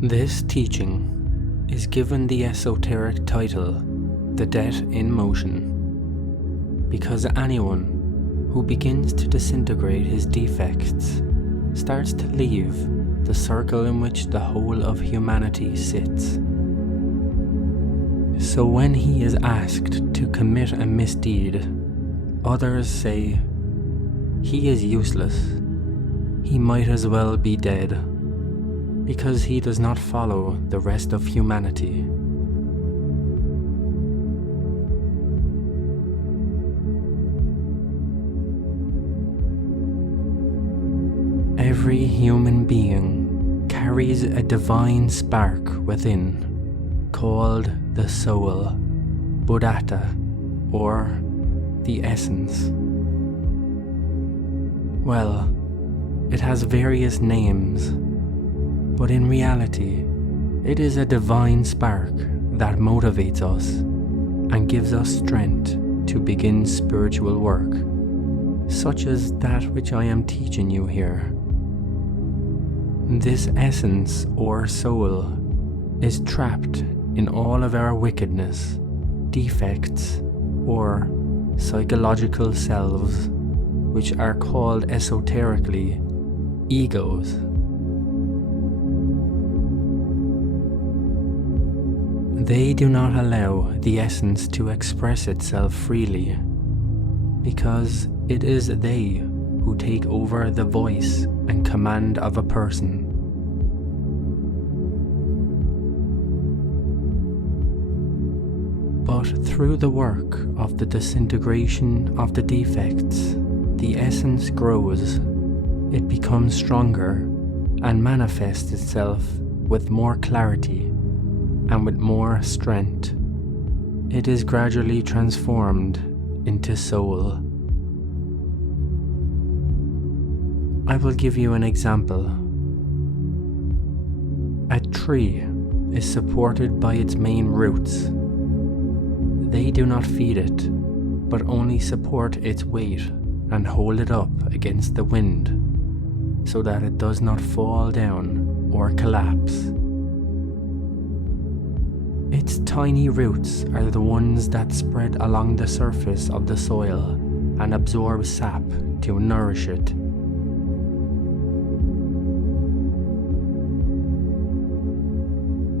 This teaching is given the esoteric title, The Debt in Motion, because anyone who begins to disintegrate his defects starts to leave the circle in which the whole of humanity sits. So when he is asked to commit a misdeed, others say, "He is useless. He might as well be dead, because he does not follow the rest of humanity." Every human being carries a divine spark within, called the soul, Buddhata, or the essence. Well, it has various names, but in reality, it is a divine spark that motivates us and gives us strength to begin spiritual work, such as that which I am teaching you here. This essence or soul is trapped in all of our wickedness, defects, or psychological selves, which are called esoterically egos. They do not allow the essence to express itself freely, because it is they who take over the voice and command of a person. But through the work of the disintegration of the defects, the essence grows, it becomes stronger, and manifests itself with more clarity and with more strength. It is gradually transformed into soul. I will give you an example. A tree is supported by its main roots. They do not feed it, but only support its weight and hold it up against the wind, so that it does not fall down or collapse. Its tiny roots are the ones that spread along the surface of the soil and absorb sap to nourish it.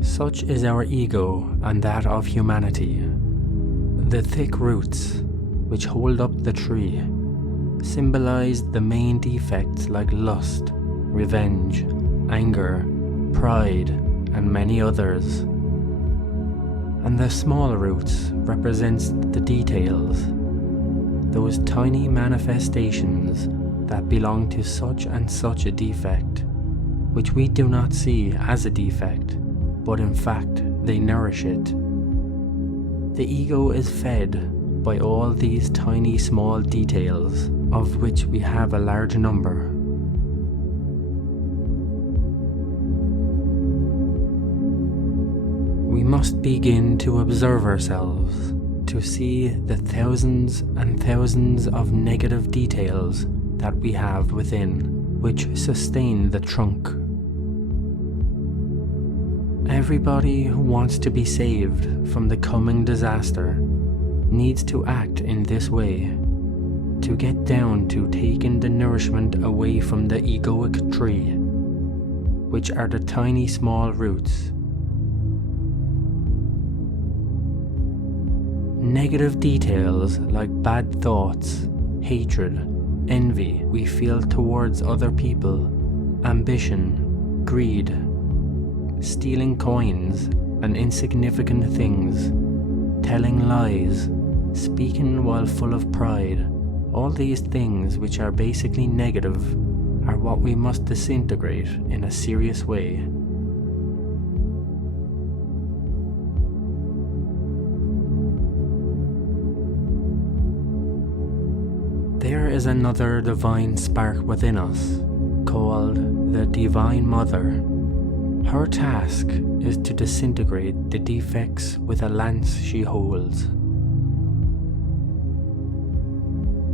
Such is our ego and that of humanity. The thick roots, which hold up the tree, symbolize the main defects like lust, revenge, anger, pride, and many others. And the small roots represents the details, those tiny manifestations that belong to such and such a defect, which we do not see as a defect, but in fact they nourish it. The ego is fed by all these tiny small details, of which we have a large number. We must begin to observe ourselves, to see the thousands and thousands of negative details that we have within, which sustain the trunk. Everybody who wants to be saved from the coming disaster needs to act in this way, to get down to taking the nourishment away from the egoic tree, which are the tiny small roots. Negative details like bad thoughts, hatred, envy we feel towards other people, ambition, greed, stealing coins and insignificant things, telling lies, speaking while full of pride, all these things which are basically negative are what we must disintegrate in a serious way. There is another divine spark within us, called the Divine Mother. Her task is to disintegrate the defects with a lance she holds.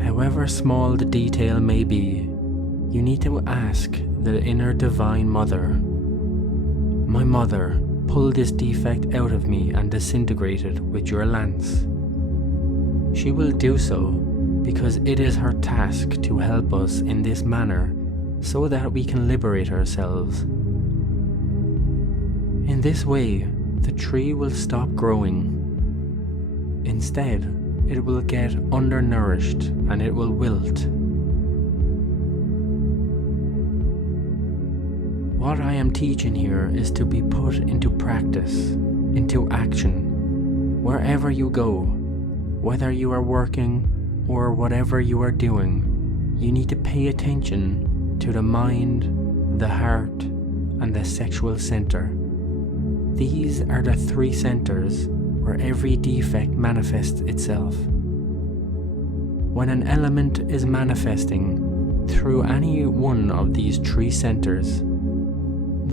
However small the detail may be, you need to ask the inner Divine Mother, My mother, pull this defect out of me and disintegrate it with your lance. She will do so because it is her task to help us in this manner so that we can liberate ourselves. In this way, the tree will stop growing. Instead, it will get undernourished and it will wilt. What I am teaching here is to be put into practice, into action, wherever you go, whether you are working or whatever you are doing. You need to pay attention to the mind, the heart, and the sexual center. These are the three centers where every defect manifests itself. When an element is manifesting through any one of these three centers,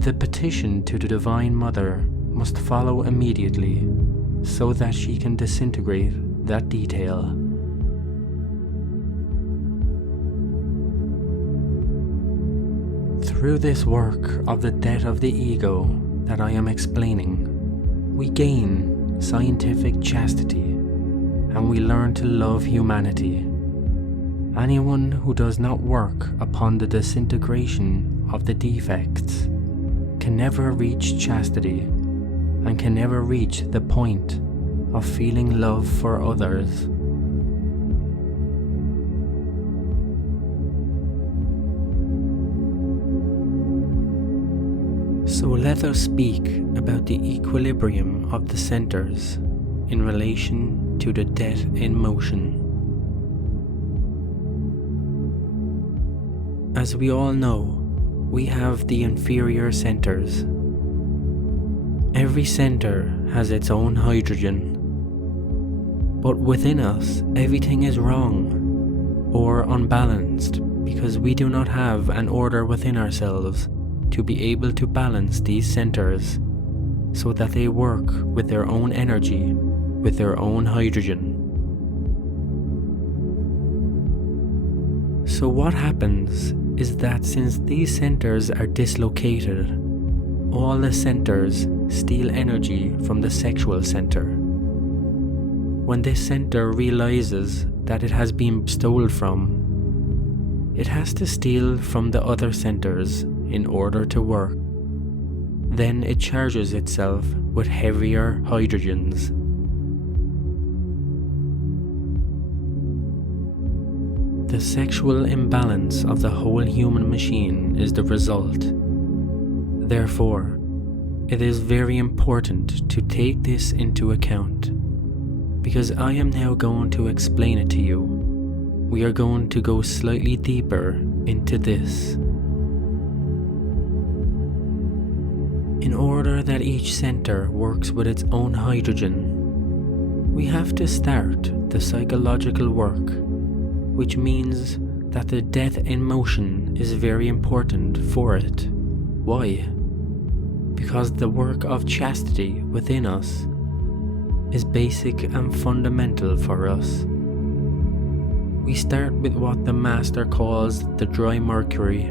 the petition to the Divine Mother must follow immediately so that she can disintegrate that detail. Through this work of the death of the ego that I am explaining, we gain scientific chastity and we learn to love humanity. Anyone who does not work upon the disintegration of the defects can never reach chastity and can never reach the point of feeling love for others. So let us speak about the equilibrium of the centers in relation to the death in motion. As we all know, we have the inferior centers. Every center has its own hydrogen. But within us, everything is wrong or unbalanced because we do not have an order within ourselves to be able to balance these centers so that they work with their own energy, with their own hydrogen. So what happens is that since these centers are dislocated, all the centers steal energy from the sexual center. When this center realizes that it has been stolen from, it has to steal from the other centers in order to work. Then it charges itself with heavier hydrogens. The sexual imbalance of the whole human machine is the result. Therefore, it is very important to take this into account, because I am now going to explain it to you. We are going to go slightly deeper into this. In order that each center works with its own hydrogen, we have to start the psychological work, which means that the death in motion is very important for it. Why? Because the work of chastity within us is basic and fundamental for us. We start with what the Master calls the dry Mercury.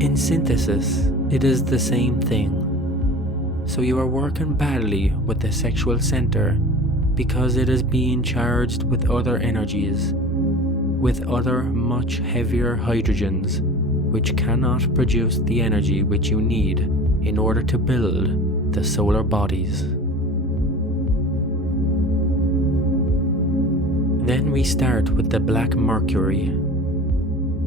In synthesis, it is the same thing. So you are working badly with the sexual center because it is being charged with other energies, with other much heavier hydrogens, which cannot produce the energy which you need in order to build the solar bodies. Then we start with the Black Mercury.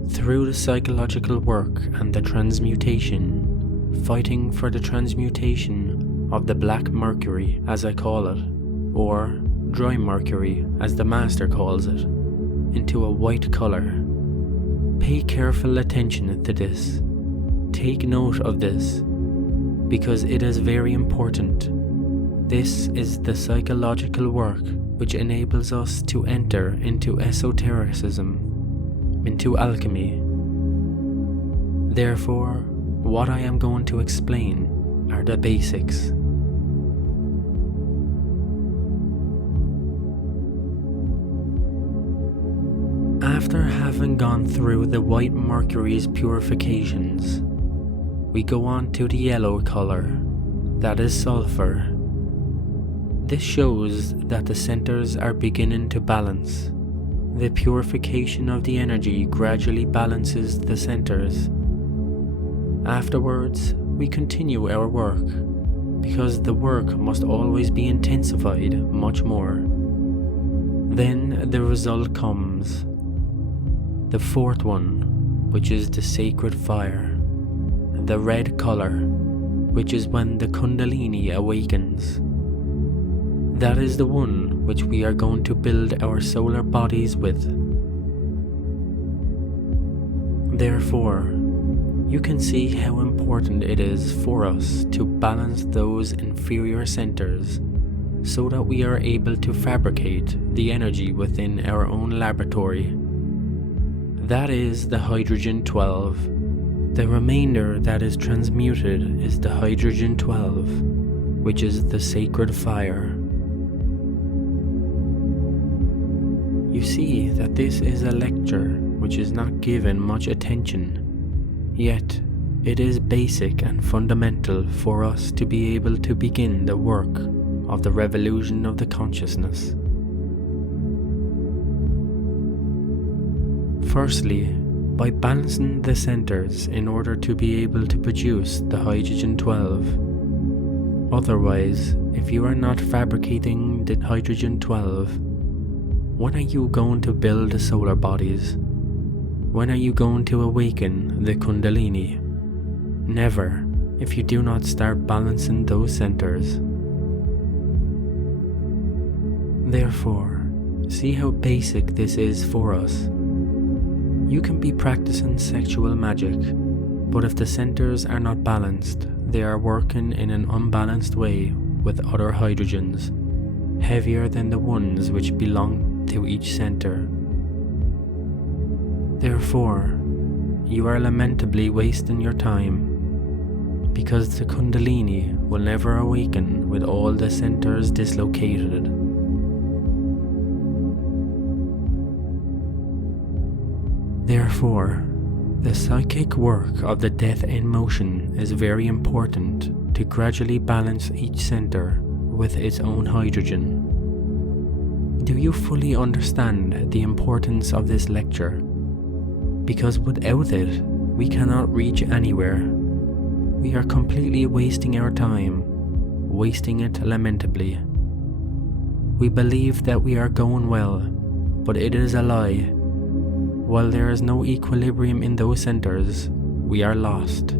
Through the psychological work and the transmutation, fighting for the transmutation of the Black Mercury, as I call it, or dry Mercury, as the Master calls it, into a white color. Pay careful attention to this. Take note of this, because it is very important. This is the psychological work which enables us to enter into esotericism, into alchemy. Therefore, what I am going to explain are the basics. After having gone through the white Mercury's purifications, we go on to the yellow color, that is sulfur. This shows that the centers are beginning to balance. The purification of the energy gradually balances the centers. Afterwards, we continue our work, because the work must always be intensified much more. Then the result comes. The fourth one, which is the sacred fire. The red color, which is when the Kundalini awakens. That is the one which we are going to build our solar bodies with. Therefore, you can see how important it is for us to balance those inferior centers so that we are able to fabricate the energy within our own laboratory. That is the hydrogen-12. The remainder that is transmuted is the hydrogen-12, which is the sacred fire. You see that this is a lecture which is not given much attention, yet it is basic and fundamental for us to be able to begin the work of the revolution of the consciousness. Firstly, by balancing the centers in order to be able to produce the hydrogen-12. Otherwise, if you are not fabricating the hydrogen-12, when are you going to build the solar bodies? When are you going to awaken the Kundalini? Never, if you do not start balancing those centers. Therefore, see how basic this is for us. You can be practicing sexual magic, but if the centers are not balanced, they are working in an unbalanced way with other hydrogens, heavier than the ones which belong to each center. Therefore, you are lamentably wasting your time, because the Kundalini will never awaken with all the centers dislocated. Therefore, the psychic work of the death in motion is very important to gradually balance each center with its own hydrogen. Do you fully understand the importance of this lecture? Because without it, we cannot reach anywhere. We are completely wasting our time, wasting it lamentably. We believe that we are going well, but it is a lie. While there is no equilibrium in those centers, we are lost.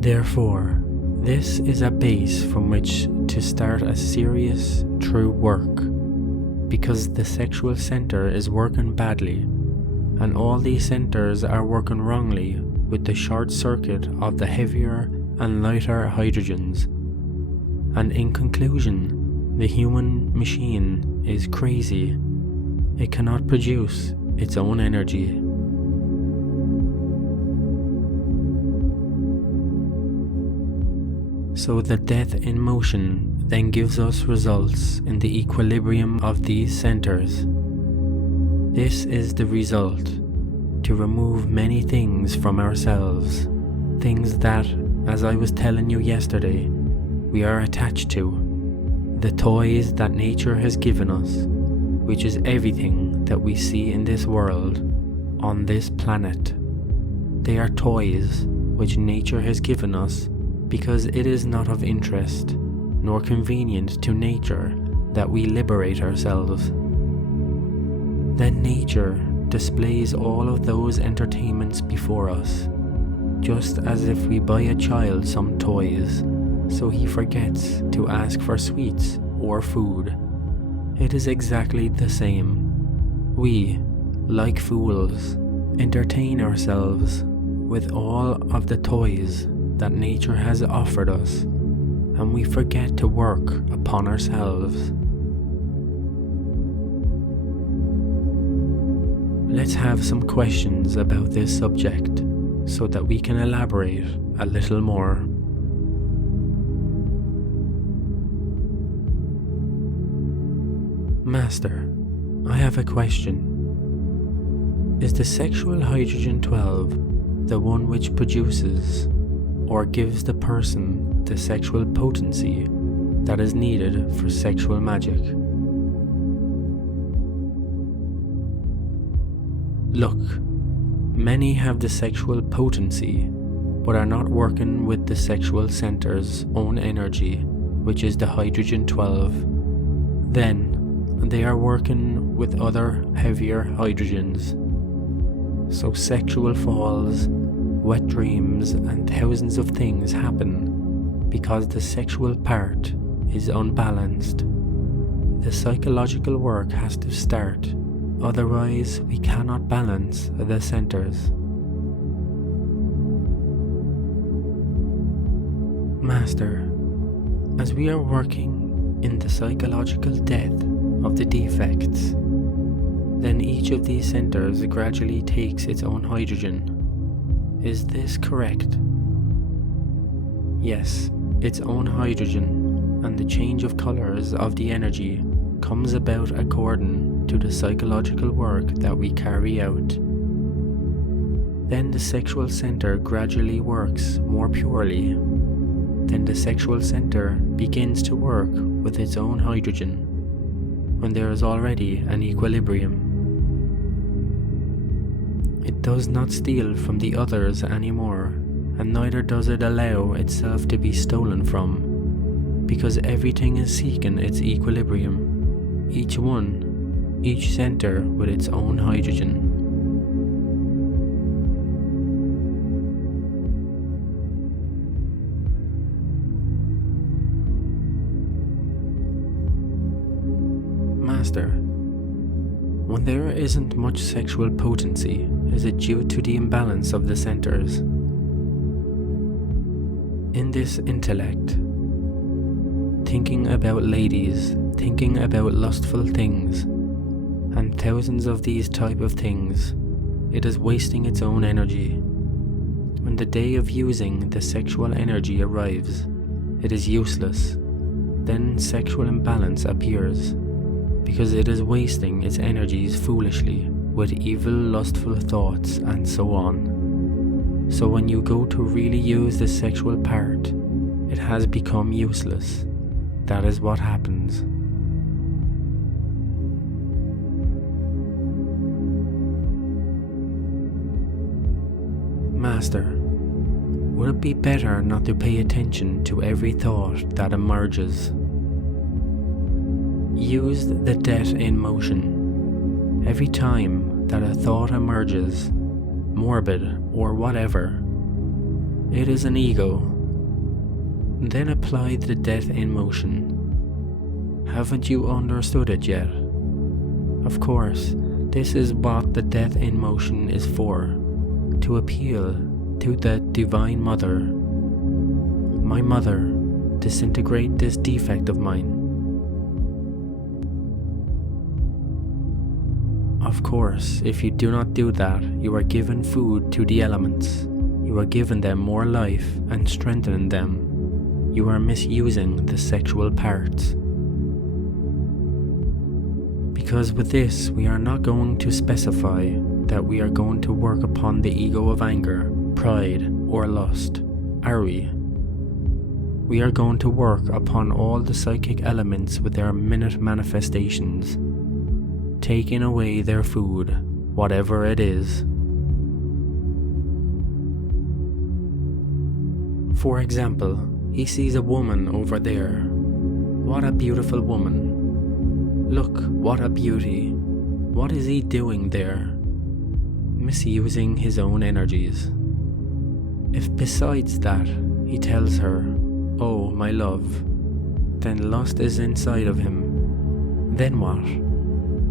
Therefore, this is a base from which to start a serious, true work, because the sexual center is working badly, and all these centers are working wrongly with the short circuit of the heavier and lighter hydrogens. And in conclusion, the human machine is crazy. It cannot produce its own energy. So the death in motion then gives us results in the equilibrium of these centers. This is the result, to remove many things from ourselves, things that, as I was telling you yesterday, we are attached to. The toys that nature has given us, which is everything that we see in this world, on this planet. They are toys which nature has given us because it is not of interest nor convenient to nature that we liberate ourselves. Then nature displays all of those entertainments before us, just as if we buy a child some toys, so he forgets to ask for sweets or food. It is exactly the same. We, like fools, entertain ourselves with all of the toys that nature has offered us, and we forget to work upon ourselves. Let's have some questions about this subject so that we can elaborate a little more. Master, I have a question. Is the sexual hydrogen 12 the one which produces or gives the person the sexual potency that is needed for sexual magic? Look, many have the sexual potency but are not working with the sexual center's own energy, which is the hydrogen 12. Then they are working with other heavier hydrogens. So sexual falls, wet dreams, and thousands of things happen because the sexual part is unbalanced. The psychological work has to start, otherwise we cannot balance the centers. Master, as we are working in the psychological death of the defects, then each of these centers gradually takes its own hydrogen. Is this correct? Yes, its own hydrogen, and the change of colors of the energy comes about according to the psychological work that we carry out. Then the sexual center gradually works more purely. Then the sexual center begins to work with its own hydrogen when there is already an equilibrium. It does not steal from the others anymore, and neither does it allow itself to be stolen from, because everything is seeking its equilibrium, each center with its own hydrogen. Master, when there isn't much sexual potency, is it due to the imbalance of the centers? In this intellect, thinking about ladies, thinking about lustful things, and thousands of these type of things, it is wasting its own energy. When the day of using the sexual energy arrives, it is useless. Then sexual imbalance appears, because it is wasting its energies foolishly with evil, lustful thoughts and so on. So when you go to really use the sexual part, it has become useless. That is what happens. Master, would it be better not to pay attention to every thought that emerges? Use the debt in motion. Every time that a thought emerges, morbid or whatever, it is an ego. Then apply the death in motion. Haven't you understood it yet? Of course, this is what the death in motion is for, to appeal to the Divine Mother. My mother, disintegrate this defect of mine. Of course, if you do not do that, you are giving food to the elements. You are giving them more life and strengthening them. You are misusing the sexual parts. Because with this, we are not going to specify that we are going to work upon the ego of anger, pride, or lust, are we? We are going to work upon all the psychic elements with their minute manifestations, taking away their food, whatever it is. For example, he sees a woman over there. What a beautiful woman. Look, what a beauty. What is he doing there? Misusing his own energies. If besides that, he tells her, "Oh, my love," then lust is inside of him. Then what?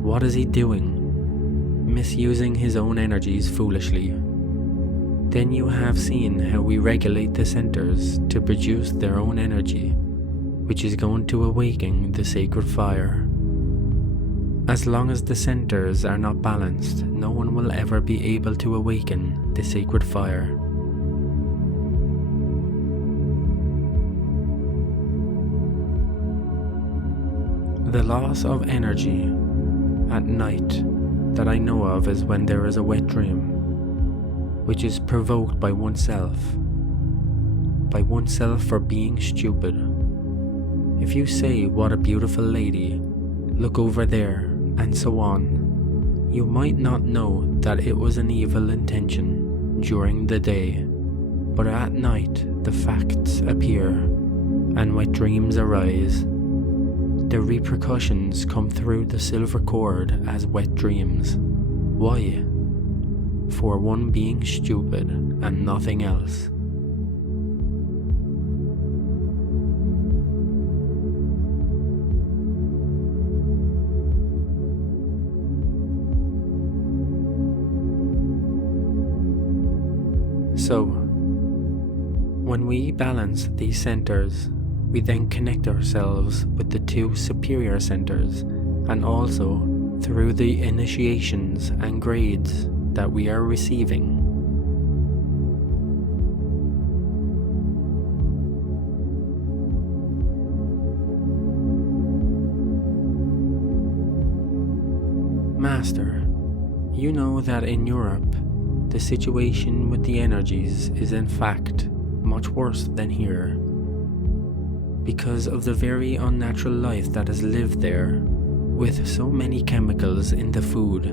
What is he doing? Misusing his own energies foolishly. Then you have seen how we regulate the centers to produce their own energy, which is going to awaken the sacred fire. As long as the centers are not balanced, no one will ever be able to awaken the sacred fire. The loss of energy. At night, that I know of is when there is a wet dream, which is provoked by oneself for being stupid. If you say, "What a beautiful lady, look over there," and so on, you might not know that it was an evil intention during the day, but at night the facts appear, and wet dreams arise. The repercussions come through the silver cord as wet dreams. Why? For one being stupid and nothing else. So, when we balance these centers, we then connect ourselves with the two superior centers, and also through the initiations and grades that we are receiving. Master, you know that in Europe, the situation with the energies is in fact much worse than here, because of the very unnatural life that is lived there, with so many chemicals in the food,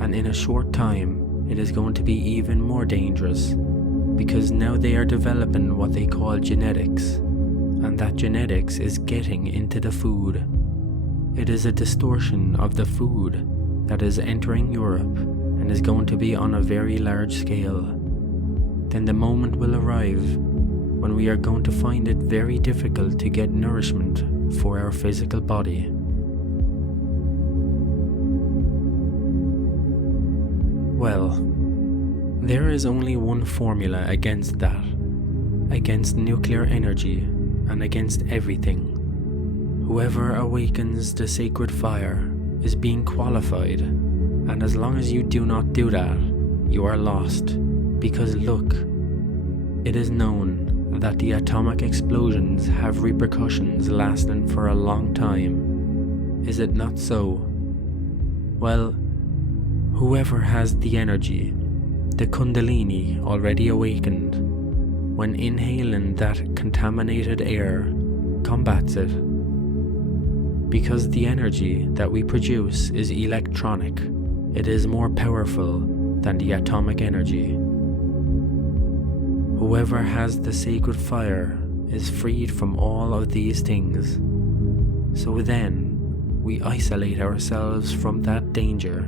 and in a short time it is going to be even more dangerous, because now they are developing what they call genetics, and that genetics is getting into the food. It is a distortion of the food that is entering Europe and is going to be on a very large scale. Then the moment will arrive when we are going to find it very difficult to get nourishment for our physical body. Well, there is only one formula against that, against nuclear energy and against everything. Whoever awakens the sacred fire is being qualified, and as long as you do not do that, you are lost. Because look, it is known that the atomic explosions have repercussions lasting for a long time. Is it not so? Well, whoever has the energy, the Kundalini already awakened, when inhaling that contaminated air, combats it. Because the energy that we produce is electronic, it is more powerful than the atomic energy. Whoever has the sacred fire is freed from all of these things. So then, we isolate ourselves from that danger